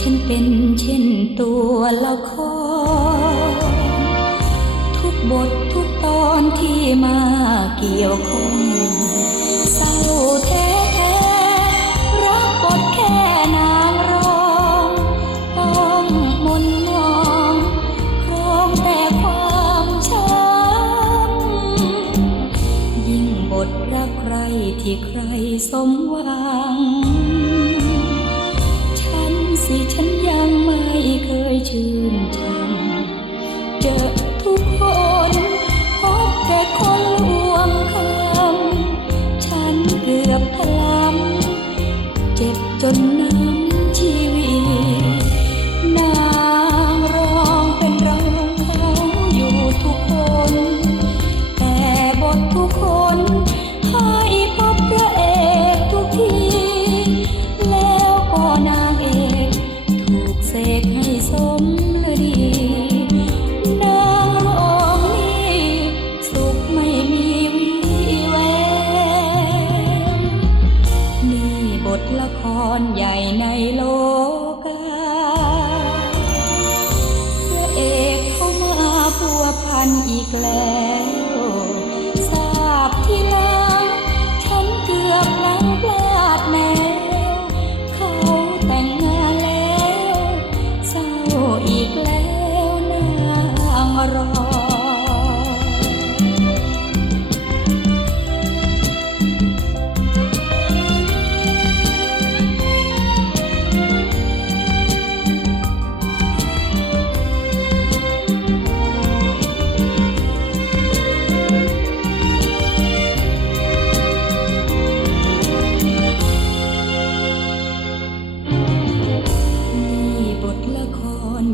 ฉันเป็นเช่นตัวละคร ทุกบททุกตอนที่มาเกี่ยวข้องเศร้าแท้แท้รับบทแค่นางรองต้องมนมองครองแต่ความช้ำยิ่งบทรักใครที่ใครสมหวัง ยชื่นชมเจอทุกคนพบแต่คนลวงคำฉันเกือบพลำเจ็บจน พรใหญ่ในโลกา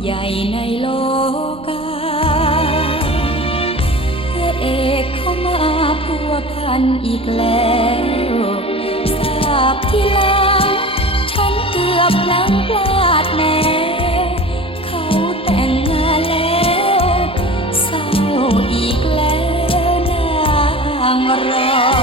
ใหญ่ในโลกาพระเอกเข้ามาพัวพันอีกแล้วสาบที่ลางฉันเกือบลังพลาดแน่เขาแต่งงานแล้วเศร้าอีกแล้วนางรอ